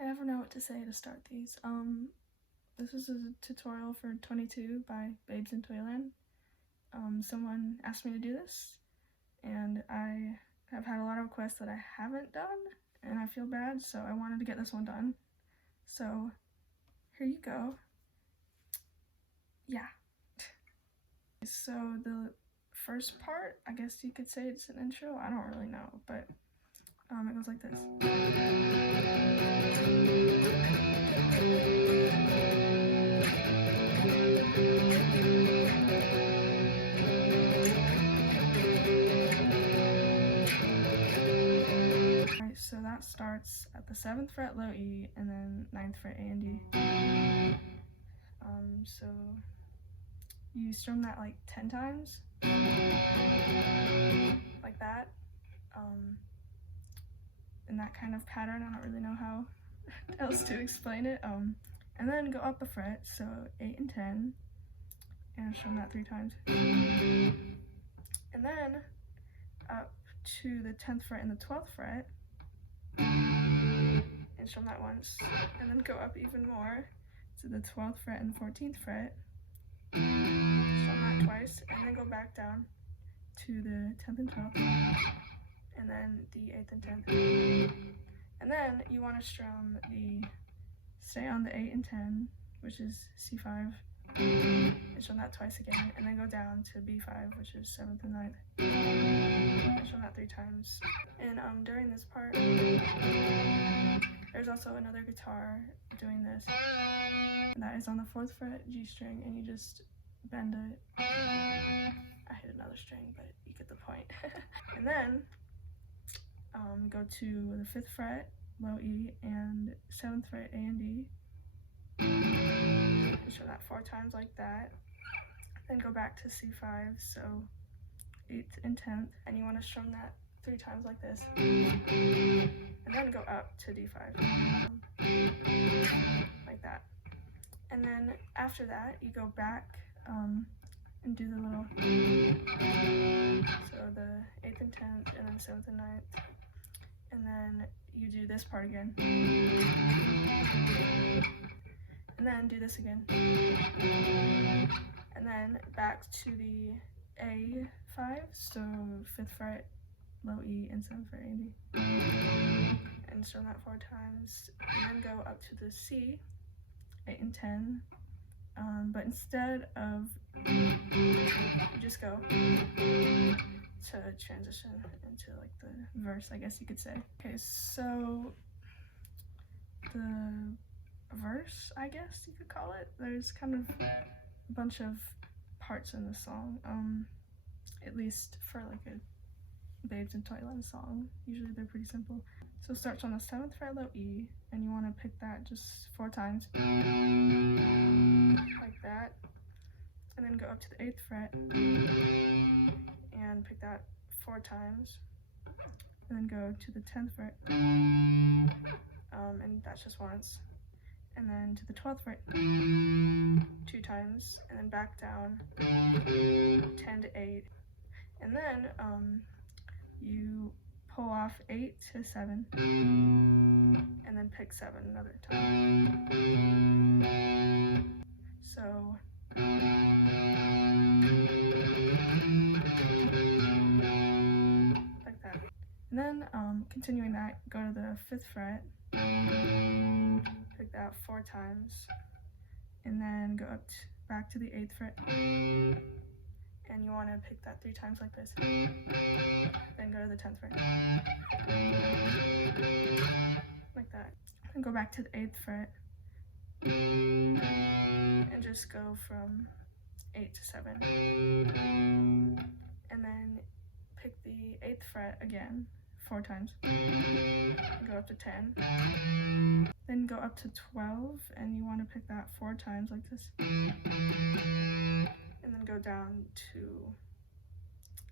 I never know what to say to start these. This is a tutorial for 22 by Babes in Toyland. Someone asked me to do this, and I have had a lot of requests that I haven't done, and I feel bad, so I wanted to get this one done. So, here you go. Yeah. So the first part, I guess you could say it's an intro. I don't really know, but it goes like this. Alright, so that starts at the 7th fret low E and then 9th fret A and D. So you strum that like 10 times, like that, in that kind of pattern. I don't really know how else to explain it. And then go up a fret, so 8 and 10, and strum that 3 times. And then up to the 10th fret and the 12th fret, and strum that once, and then go up even more to the 12th fret and 14th fret, strum that twice, and then go back down to the 10th and 12th, and then the 8th and 10th. And then you want to strum stay on the 8 and 10, which is C5, and strum that twice again, and then go down to B5, which is 7th and 9th, and strum that 3 times. And during this part, there's also another guitar doing this, and that is on the 4th fret G string, and you just bend it. I hit another string, but you get the point. And then go to the 5th fret low E and 7th fret A and D, and strum that 4 times like that. Then go back to C5, so 8th and 10th, and you want to strum that 3 times like this, and then go up to D5, like that. And then after that, you go back and do the little, so the 8th and 10th, and then 7th and 9th, and then you do this part again, and then do this again, and then back to the A5, so 5th fret low E and 7th fret A and D, and strum that 4 times, and then go up to the C, 8 and 10, but instead of, you just go to transition into like the verse, I guess you could say. Okay, so the verse, I guess you could call it, there's kind of a bunch of parts in the song, at least for like a Babes in Toyland song. Usually they're pretty simple. So it starts on the 7th fret low E, and you want to pick that just 4 times, like that, and then go up to the 8th fret and pick that 4 times, and then go to the 10th fret, and that's just once, and then to the 12th fret 2 times, and then back down 10 to 8, and then you pull off 8 to 7, and then pick 7 another time. So like that. And then continuing that, go to the 5th fret, pick that 4 times, and then go up back to the 8th fret, and you want to pick that 3 times like this, then go to the 10th fret, like that, and go back to the 8th fret, and just go from 8 to 7, and then pick the 8th fret again 4 times, and go up to 10, then go up to 12, and you want to pick that 4 times like this, and then go down to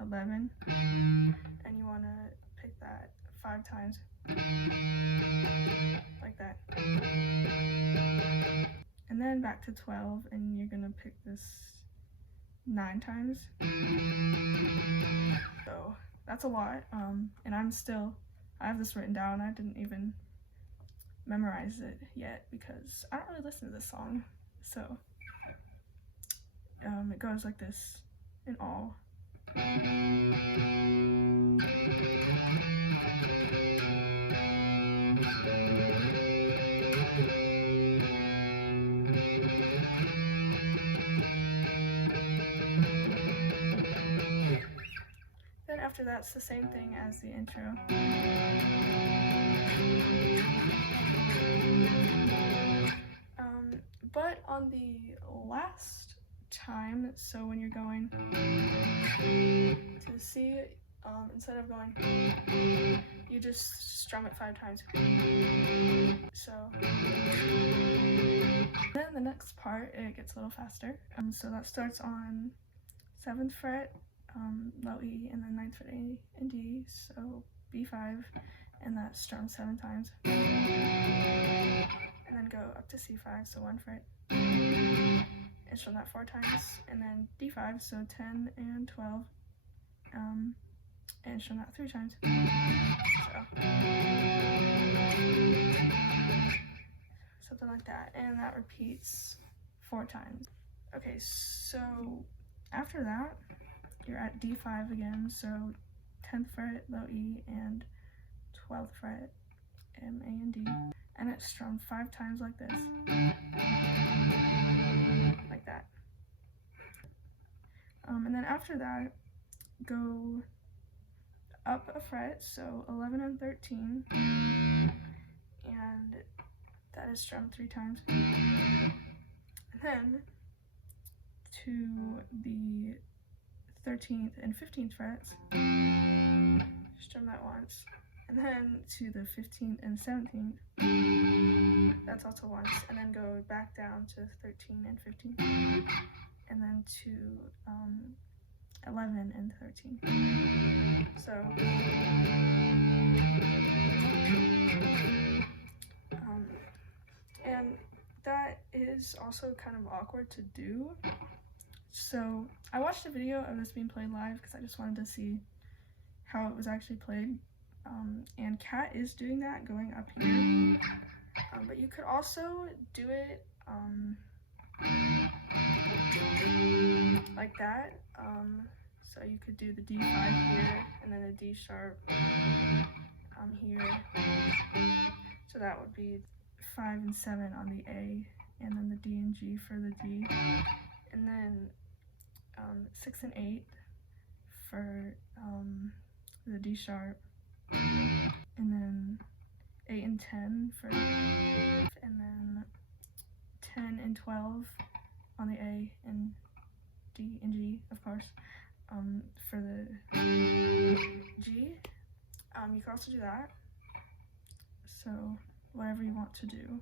11, and you want to pick that 5 times, like that, and then back to 12, and you're gonna pick this 9 times. So that's a lot, and I have this written down. I didn't even memorize it yet because I don't really listen to this song. So it goes like this in all. Then after that's the same thing as the intro. But on the last time, so when you're going to C, instead of going, you just strum it 5 times. So then the next part, it gets a little faster. So that starts on 7th fret, low E, and then 9th fret A and D, so B5, and that's strummed 7 times. And then go up to C5, so 1 fret, and strum that 4 times, and then D5, so 10 and 12, and strum that 3 times. So something like that, and that repeats 4 times. Okay, so after that, you're at D5 again, so 10th fret, low E, and 12th fret, M, A, and D, and it's strummed 5 times like this, like that. And then after that, go up a fret, so 11 and 13, and that is strummed 3 times. And then to the 13th and 15th frets, strum that once, and then to the 15th and 17th, that's also once, and then go back down to 13 and 15, and then to 11 and 13. So and that is also kind of awkward to do. So I watched a video of this being played live because I just wanted to see how it was actually played. And Kat is doing that, going up here. But you could also do it like that. So you could do the D5 here, and then a D sharp here. So that would be 5 and 7 on the A, and then the D and G for the D. And then 6 and 8 for the D sharp, and then 8 and 10 for, and then 10 and 12 on the A and D and G, of course, for the G. You can also do that, so whatever you want to do.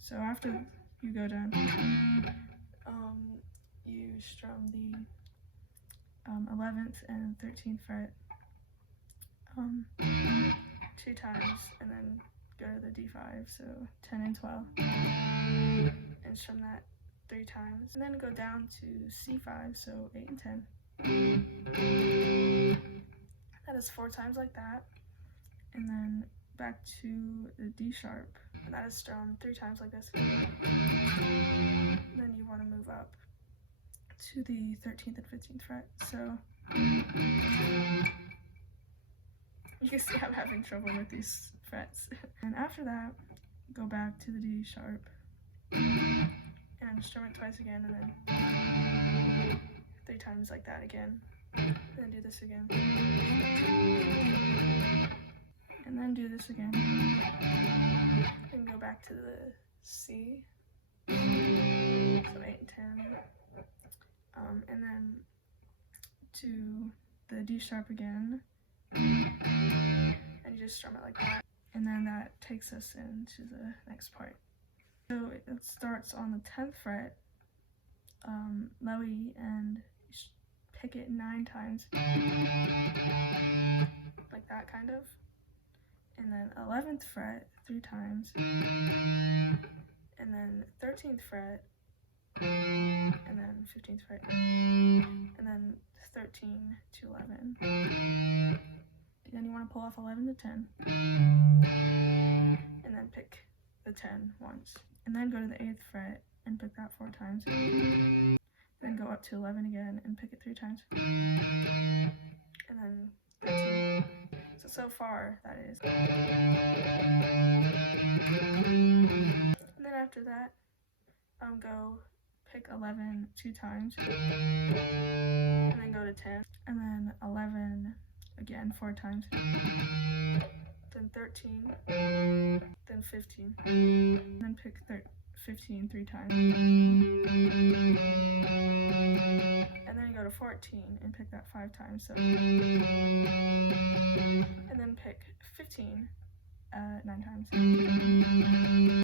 So after you go down, you strum the 11th and 13th fret 2 times, and then go to the D5, so 10 and 12, and strum that 3 times, and then go down to C5, so 8 and 10. That is 4 times like that, and then back to the D sharp, and that is strummed 3 times like this. Then you want to move up to the 13th and 15th fret, so you can see I'm having trouble with these frets. And after that, go back to the D sharp, and strum it twice again, and then 3 times like that again. Then do this again. And then do this again. Then go back to the C, so 8 and 10. And then to the D sharp again. And you just strum it like that. And then that takes us into the next part. So it starts on the 10th fret, low E, and you pick it 9 times. Like that, kind of. And then 11th fret 3 times. And then 13th fret, and then 15th fret, and then 13 to 11. Then you want to pull off 11 to 10, and then pick the 10 once, and then go to the 8th fret and pick that 4 times. Then go up to 11 again and pick it 3 times. And then 13. So far, that is. And then after that, go pick 11 2 times. And then go to 10. And then 11 again 4 times. Then 13. Then 15. And then pick 15 3 times. And then you go to 14 and pick that 5 times. So, and then pick 15 9 times.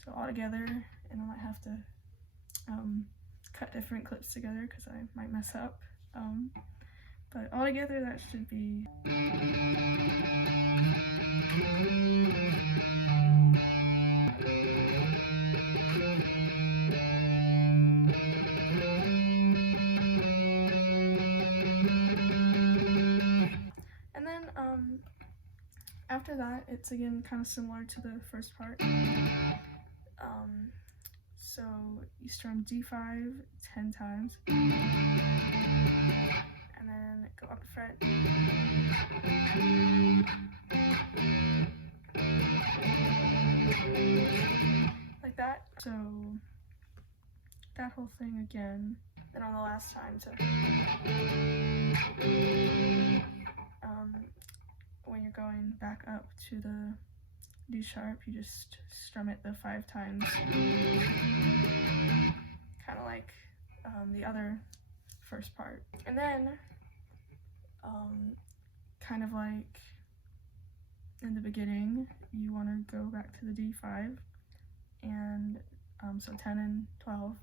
So all together, and I might have to cut different clips together because I might mess up. But all together, that should be. And then after that, it's again kind of similar to the first part. So you strum D5 10 times, and then go up a fret, like that. So that whole thing again. Then on the last time, so when you're going back up to the D sharp, you just strum it the 5 times, kind of like the other first part. And then kind of like in the beginning, you want to go back to the D5 and so 10 and 12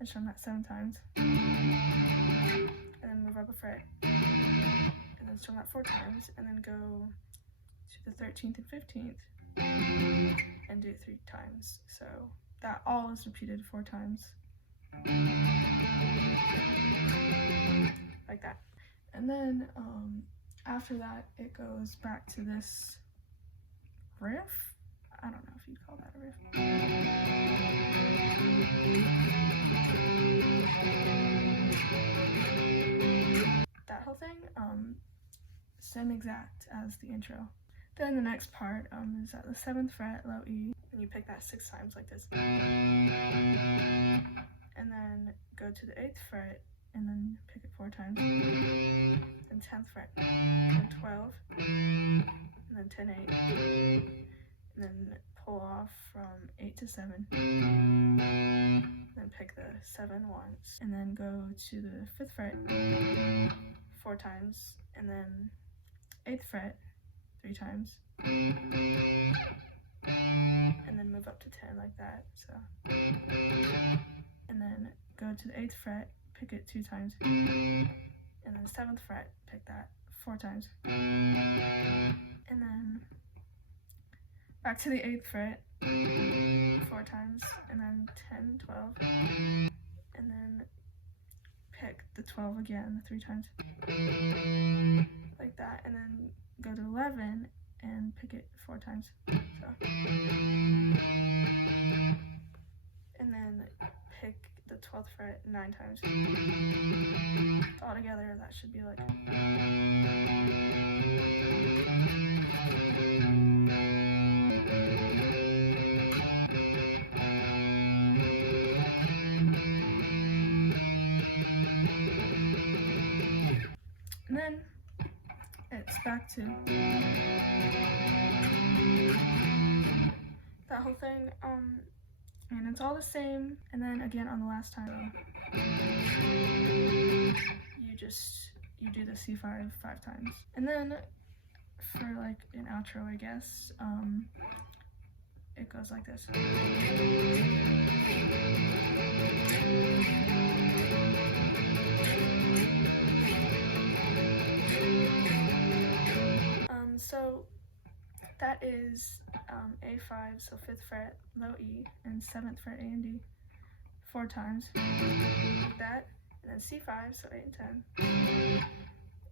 and strum that 7 times, and then move up a fret and then strum that 4 times, and then go to the 13th and 15th and do it 3 times. So that all is repeated 4 times, like that. And then after that, it goes back to this riff. I don't know if you'd call that a riff. That whole thing, same exact as the intro. Then the next part is at the 7th fret, low E, and you pick that 6 times like this. And then go to the 8th fret and then pick it 4 times. Then 10th fret, then 12, and then 10, 8, and then pull off from 8 to 7. Then pick the 7 once, and then go to the 5th fret 4 times, and then 8th fret 3 times, and then move up to 10 like that. So, and then go to the 8th fret, pick it 2 times, and then 7th fret, pick that 4 times, and then back to the 8th fret 4 times, and then 10, 12, and then pick the 12 again 3 times, like that, and then go to 11 and pick it 4 times. So, and then pick the 12th fret 9 times. So all together, that should be like. And then it's back to that whole thing, and it's all the same. And then again on the last time, you do the C5 5 times. And then for like an outro, I guess, it goes like this. So that is A5, so 5th fret, low E, and 7th fret A and D 4 times. That, and then C5, so 8 and 10,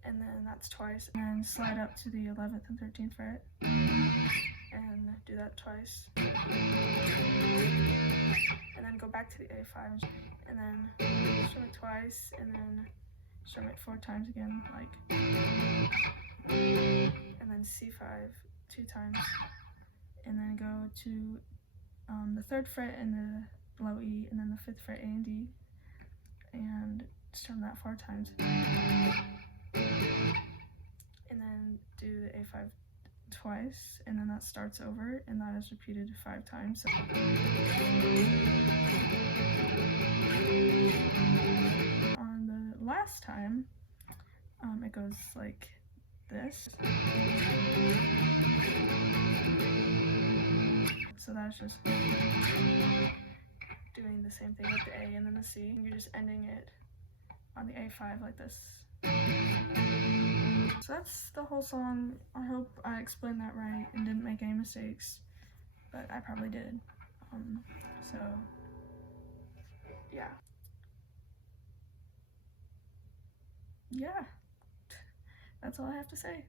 and then that's twice. And then slide up to the 11th and 13th fret, and do that twice. back to the A5 and then strum it twice and then strum it 4 times again, like, and then C5 2 times, and then go to the 3rd fret and the below E, and then the 5th fret A and D, and strum that 4 times, and then do the A5 twice, and then that starts over, and that is repeated 5 times. So on the last time, it goes like this. So that's just doing the same thing with the A and then the C. You're just ending it on the A5 like this. So that's the whole song. I hope I explained that right and didn't make any mistakes, but I probably did. So yeah. Yeah, that's all I have to say.